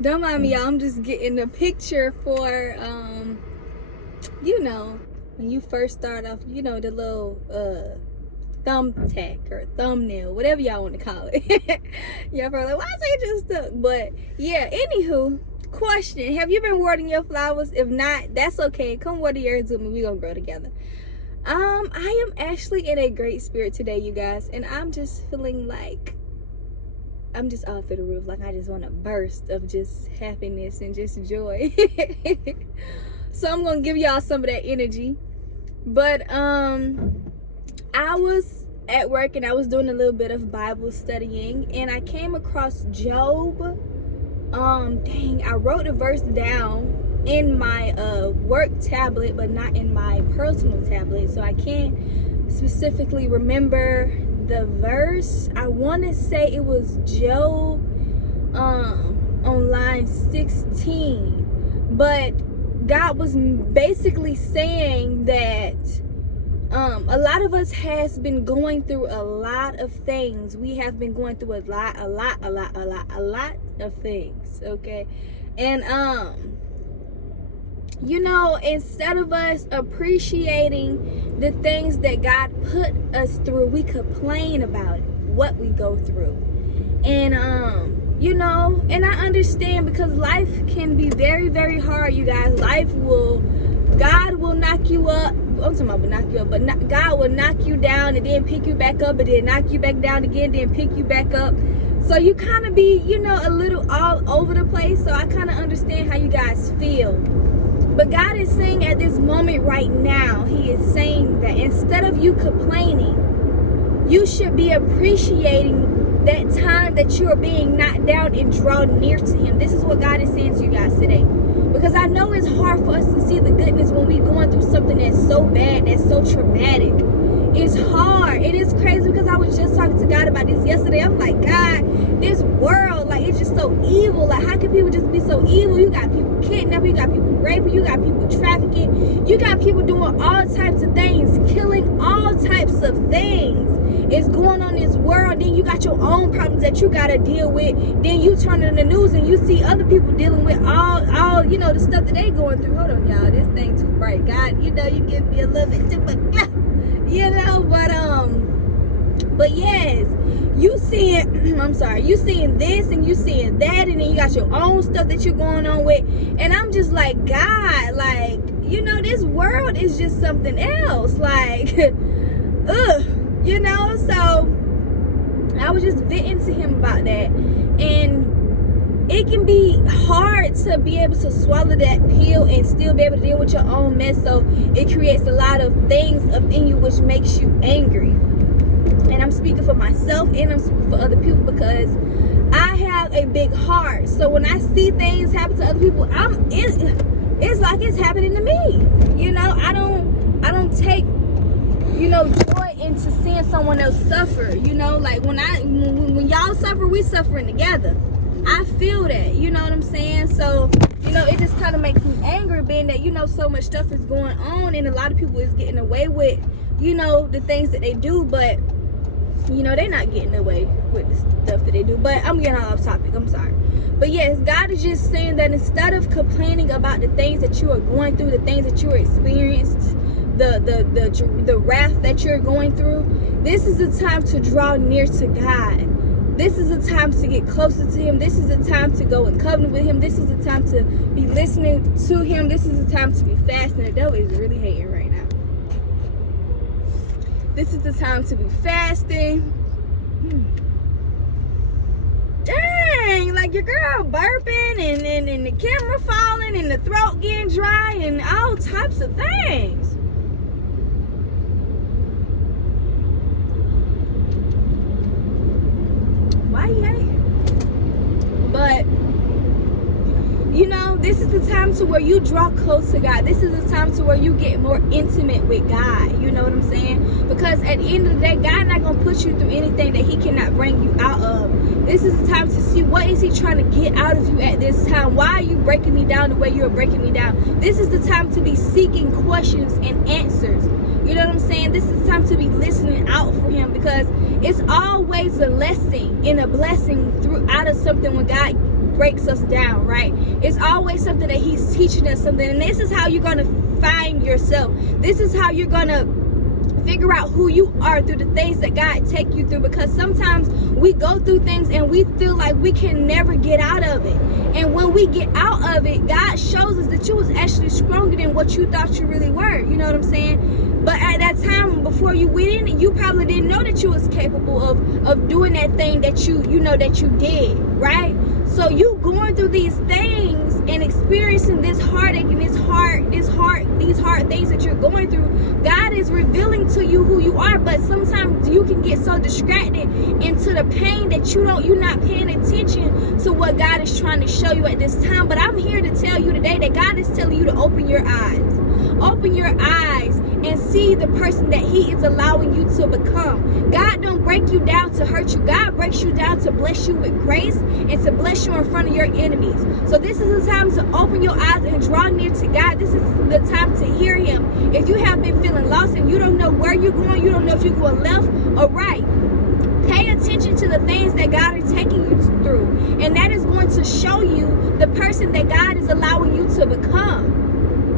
Don't mind me, y'all. I'm just getting a picture for, you know, when you first start off, you know, the little, thumbtack or thumbnail, whatever y'all want to call it. Y'all probably like, why is it just stuck? But yeah, anywho, question: have you been watering your flowers? If not, that's okay. Come water yours with me. We gonna grow together. I am actually in a great spirit today, you guys, and I'm just feeling like I'm just all through the roof. Like I just want a burst of just happiness and just joy. So I'm gonna give y'all some of that energy. But I was at work and I was doing a little bit of Bible studying, and I came across Job. I wrote the verse down in my work tablet, but not in my personal tablet, so I can't specifically remember the verse. I want to say it was Job on line 16, but God was basically saying that a lot of us has been going through a lot of things. We have been going through a lot of things, okay? And you know, instead of us appreciating the things that God put us through, we complain about what we go through. And you know, and I understand, because life can be very, very hard, you guys. God will knock you up. I'm talking about knock you up, but God will knock you down and then pick you back up, and then knock you back down again, then pick you back up. So you kind of be, you know, a little all over the place. So I kind of understand how you guys feel. But God is saying at this moment right now, He is saying that instead of you complaining, you should be appreciating that time that you are being knocked down and drawn near to Him. This is what God is saying to you guys today. Because I know it's hard for us to see the goodness when we're going through something that's so bad, that's so traumatic. It's hard. It is crazy, because I was just talking to God about this yesterday. I'm like, God, this world, like, it's just so evil. Like, how can people just be so evil? You got people kidnapping, you got people raping, you got people trafficking, you got people doing all types of things, killing all types of things. It's going on in this world. Then you got your own problems that you gotta deal with. Then you turn on the news and you see other people dealing with all you know, the stuff that they going through. Hold on, y'all, this thing too bright. God, you know, you give me a little bit too much, you know. But yes, you seeing I'm sorry, you seeing this and you seeing that, and then you got your own stuff that you're going on with. And I'm just like, God, like, you know, this world is just something else. Like ugh. You know, so I was just venting to Him about that. And it can be hard to be able to swallow that pill and still be able to deal with your own mess. So it creates a lot of things within you which makes you angry. And I'm speaking for myself and I'm speaking for other people, because I have a big heart. So when I see things happen to other people, it's like it's happening to me. You know, I don't take, you know, joy into seeing someone else suffer. You know, like when y'all suffer, we suffering together. I feel that, you know what I'm saying? So, you know, it just kind of makes me angry, being that, you know, so much stuff is going on and a lot of people is getting away with, you know, the things that they do, but, you know, they're not getting away with the stuff that they do. But I'm getting all off topic, I'm sorry. But yes, God is just saying that instead of complaining about the things that you are going through, the things that you experienced, the wrath that you're going through, this is the time to draw near to God. This is the time to get closer to Him. This is the time to go in covenant with Him. This is the time to be listening to Him. This is the time to be fasting. The devil is really hating right now. This is the time to be fasting. Dang, like your girl burping and the camera falling and the throat getting dry and all types of things. But you know, this is the time to where you draw close to God. This is the time to where you get more intimate with God. You know what I'm saying? Because at the end of the day, God not gonna put you through anything that He cannot bring you out of. This is the time to see, what is He trying to get out of you at this time? Why are you breaking me down the way you're breaking me down? This is the time to be seeking questions and answers. You know what I'm saying? This is the time to be listening out for Him, because it's always a lesson and a blessing throughout of something when God breaks us down, right? It's always something that he's teaching us something. And this is how you're going to find yourself. This is how you're going to figure out who you are through the things that God take you through, because sometimes we go through things and we feel like we can never get out of it. And when we get out of it, God shows us that you was actually stronger than what you thought you really were. You know what I'm saying? But at that time, before you went in it, you probably didn't know that you was capable of doing that thing that you did, right? So you going through these things and experiencing this heartache and these hard things that you're going through, God is revealing to you who you are. But sometimes you can get so distracted into the pain that you're not paying attention to what God is trying to show you at this time. But I'm here to tell you today that God is telling you to open your eyes. Open your eyes and see the person that he is allowing you to become. God don't break you down to hurt you. God breaks you down to bless you with grace and to bless you in front of your enemies. So this is the time to open your eyes and draw near to God. This is the time to hear him. If you have been feeling lost and you don't know where you're going, you don't know if you're going left or right, pay attention to the things that God is taking you through. And that is going to show you the person that God is allowing you to become.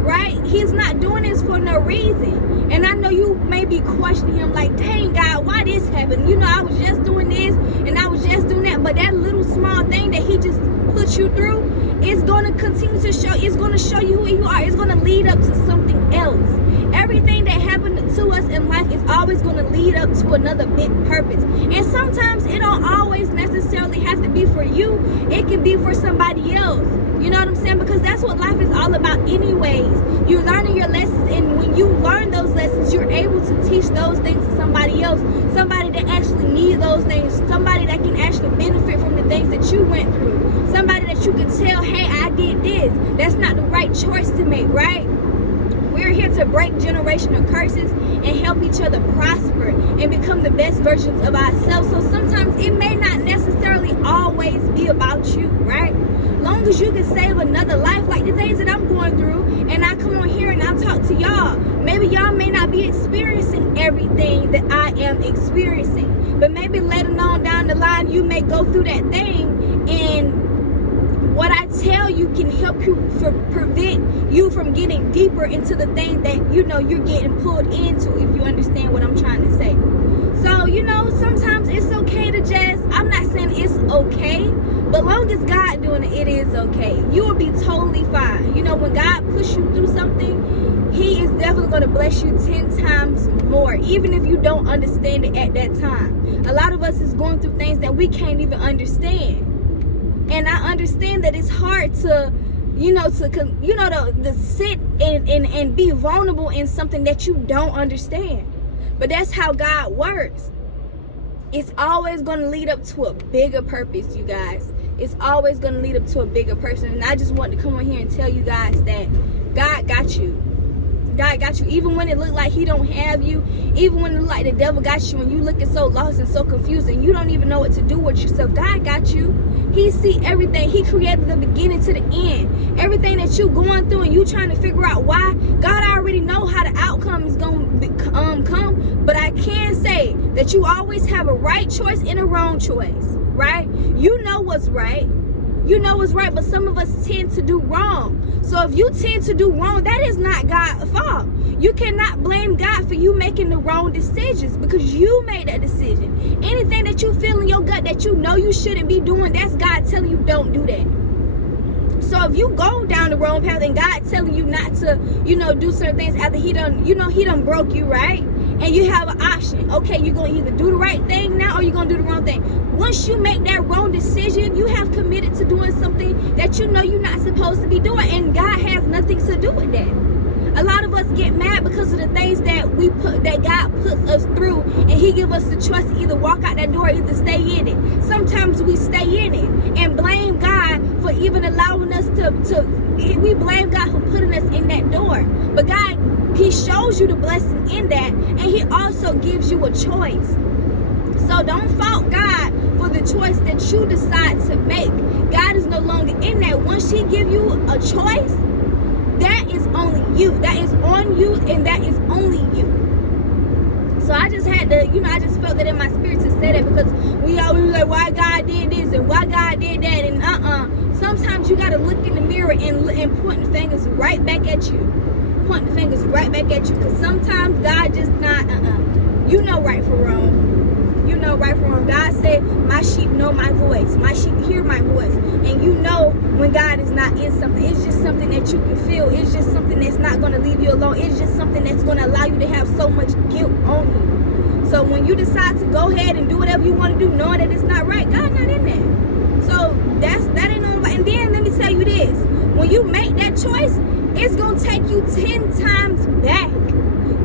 Right? He's not doing this for no reason. And I know you may be questioning him like, dang God, why this happened? You know, I was just doing this and I was just doing that. But that little small thing that he just put you through is going to continue to show, it's going to show you who you are. It's going to lead up to something else. Everything that happened to us in life is always going to lead up to another big purpose. And sometimes it don't always necessarily have to be for you. It can be for somebody else. You know what I'm saying? Because that's what life is all about anyways. You're learning your lessons, and when you learn those lessons, you're able to teach those things to somebody else. Somebody that actually needs those things. Somebody that can actually benefit from the things that you went through. Somebody that you can tell, hey, I did this. That's not the right choice to make, right? We're here to break generational curses and help each other prosper and become the best versions of ourselves. So sometimes it may not necessarily always be about you, right? Long as you can save another life, like the things that I'm going through, and I come on here and I talk to y'all. Maybe y'all may not be experiencing everything that I am experiencing, but maybe later on down the line, you may go through that thing, and what I tell you can help you prevent you from getting deeper into the thing that you're getting pulled into, if you understand what I'm trying to say. So, sometimes it's okay to just, I'm not saying it's okay, but long as God doing it, it is okay. You will be totally fine. When God push you through something, he is definitely going to bless you 10 times more, even if you don't understand it at that time. A lot of us is going through things that we can't even understand. And I understand that it's hard to, to sit and be vulnerable in something that you don't understand. But that's how God works. It's always going to lead up to a bigger purpose, you guys. It's always going to lead up to a bigger person. And I just want to come on here and tell you guys that God got you. God got you. Even when it looked like he don't have you, even when it looked like the devil got you and you looking so lost and so confused and you don't even know what to do with yourself, God got you. He see everything. He created the beginning to the end. Everything that you going through and you trying to figure out why, God already know how the outcome is going to come. But I can say that you always have a right choice and a wrong choice, right? You know what's right. You know what's right, but some of us tend to do wrong. So if you tend to do wrong, that is not God's fault. You cannot blame God for you making the wrong decisions because you made that decision. Anything that you feel in your gut that you know you shouldn't be doing, that's God telling you don't do that. So if you go down the wrong path and God telling you not to, do certain things after he done broke you, right? And you have an option. Okay, you're going to either do the right thing now or you're going to do the wrong thing. Once you make that wrong decision, you have committed to doing something that you're not supposed to be doing. And God has nothing to do with that. A lot of us get mad because of the things that God puts us through, and he give us the choice to either walk out that door or either stay in it. Sometimes we stay in it and blame God for even allowing us we blame God for putting us in that door. But God, he shows you the blessing in that, and he also gives you a choice. So don't fault God for the choice that you decide to make. God is no longer in that. Once he give you a choice, that is only you. That is on you, and that is only you. So I just had to, I just felt that in my spirit to say that, because we always like, why God did this and why God did that, and to look in the mirror and point the fingers right back at you. Point the fingers right back at you. Because sometimes God just not, you know right from wrong. You know right from wrong. God said, my sheep know my voice. My sheep hear my voice. And you know when God is not in something. It's just something that you can feel. It's just something that's not going to leave you alone. It's just something that's going to allow you to have so much guilt on you. So when you decide to go ahead and do whatever you want to do, knowing that it's not right, God not in there. So that ain't nobody. And then let me tell you this. When you make that choice, it's going to take you 10 times back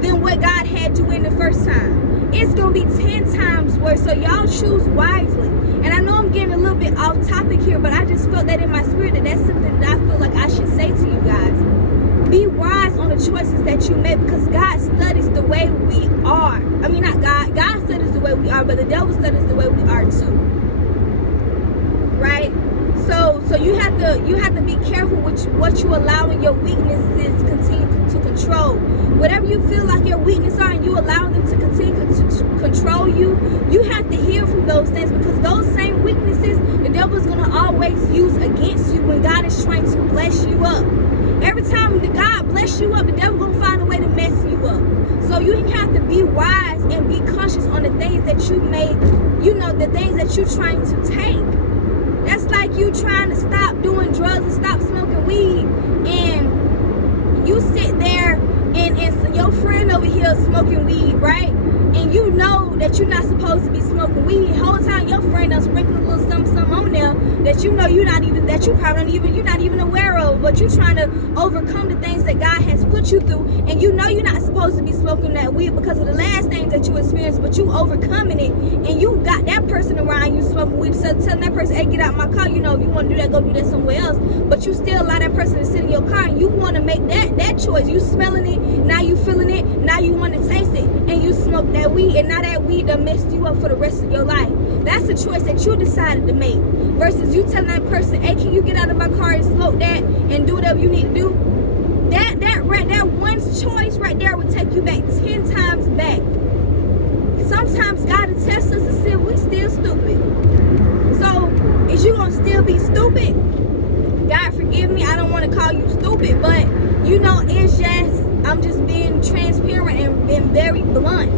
than what God had you in the first time. It's going to be 10 times worse. So y'all choose wisely. And I know I'm getting a little bit off topic here, but I just felt that in my spirit that that's something that I feel like I should say to you guys. Be wise on the choices that you make, because God studies the way we are. I mean, not God. God studies the way we are, but the devil studies the way we are too. Right? So you have to be careful with what you allow in your weaknesses continue to control. Whatever you feel like your weaknesses are and you allow them to continue to control you, you have to heal from those things, because those same weaknesses the devil is going to always use against you when God is trying to bless you up. Every time that God bless you up, the devil going to find a way to mess you up. So you have to be wise and be conscious on the things that you may, the things that you're trying to take. That's like you trying to stop doing drugs and stop smoking weed, and you sit there and your friend over here is smoking weed, right? And you know that you're not supposed to be smoking weed. The whole time your friend done sprinkle a little something on there that you know you're not even aware of, but you're trying to overcome the things that God has put you through, and you know you're not supposed to be smoking that weed because of the last things that you experienced, but you overcoming it, and you got that person around you smoking weed, so telling that person, hey, get out my car, if you want to do that, go do that somewhere else, but you still allow that person to sit in your car, and you want to make that choice. You smelling it, now you feeling it, now you want to taste it, and you smoke that weed, and now that weed done messed you up for the rest of your life. That's a choice that you decided to make, versus you telling that person, hey, can you get out of my car and smoke that and do whatever you need to do? That one choice right there would take you back 10 times back. Sometimes God will test us and say we still stupid. So is you gonna still be stupid? God forgive me, I don't want to call you stupid, but it's just, I'm just being transparent and being very blunt.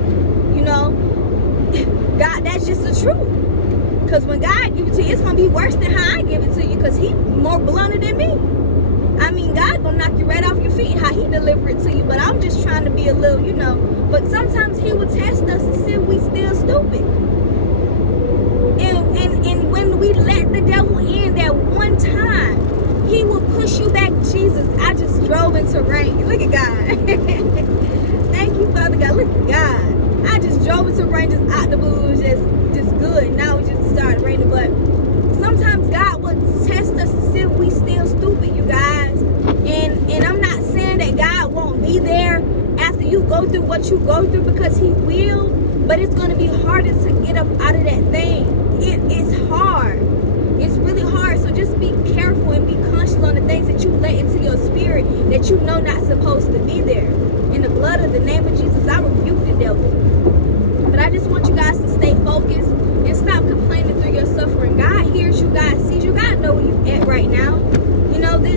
God, that's just the truth. Because when God give it to you, it's going to be worse than how I give it to you, because he more blunted than me. I mean, God going to knock you right off your feet how he deliver it to you, but I'm just trying to be a little, but sometimes he will test us and see if we still stupid. And when we let the devil in that one time, he will push you back. Jesus, I just drove into rain. Look at God. Thank you, Father God. Look at God. I just drove into rain just out the blue. It was just good. Now it just started raining. But sometimes God will test us to see if we still stupid, you guys. And I'm not saying that God won't be there after you go through what you go through, because he will. But it's going to be harder to get up out of that thing. It's hard. It's really hard. So just be careful and be conscious on the things that you let into your spirit that you know not supposed to be there. In the blood of the name of Jesus, I rebuke the devil. But I just want you guys to stay focused and stop complaining through your suffering. God hears you, God sees you, God knows where you're at right now.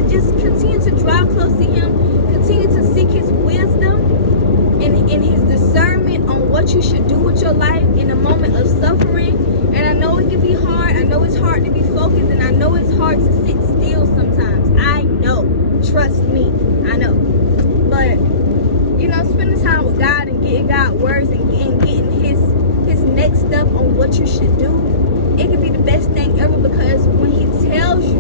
Just continue to draw close to him. Continue to seek his wisdom and his discernment on what you should do with your life in a moment of suffering. And I know it can be hard. I know it's hard to be focused, and I know it's hard to sit still sometimes. I know. Trust me. I know. But, spending time with God and getting God words and getting his next step on what you should do, it can be the best thing ever, because when he tells you,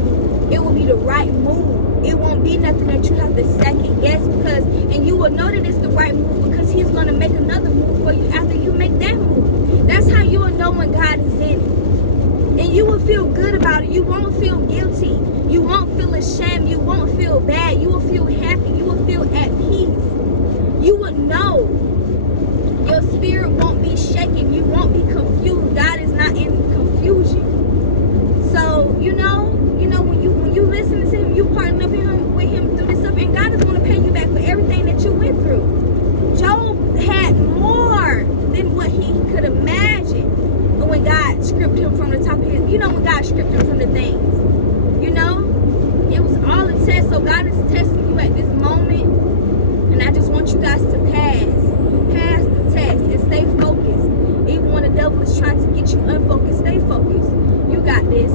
it will be the right move. It won't be nothing that you have to second guess, and you will know that it's the right move, because he's going to make another move for you after you make that move. That's how you will know when God is in it. And you will feel good about it. You won't feel guilty. You won't feel ashamed. You won't feel bad. You will feel happy. You will feel at peace. You would know. Your spirit won't be shaken. You won't be confused. God is not in confusion. So, when you listen to him, you partner up with him through this stuff, and God is going to pay you back for everything that you went through. Job had more than what he could imagine when God stripped him from the top of his, when God stripped him from the things. It So God is testing you at this moment, and I just want you guys to pass the test and stay focused. Even when the devil is trying to get you unfocused, stay focused. You got this.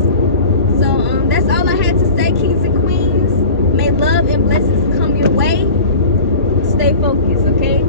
So that's all I had to say, kings and queens. May love and blessings come your way. Stay focused, okay?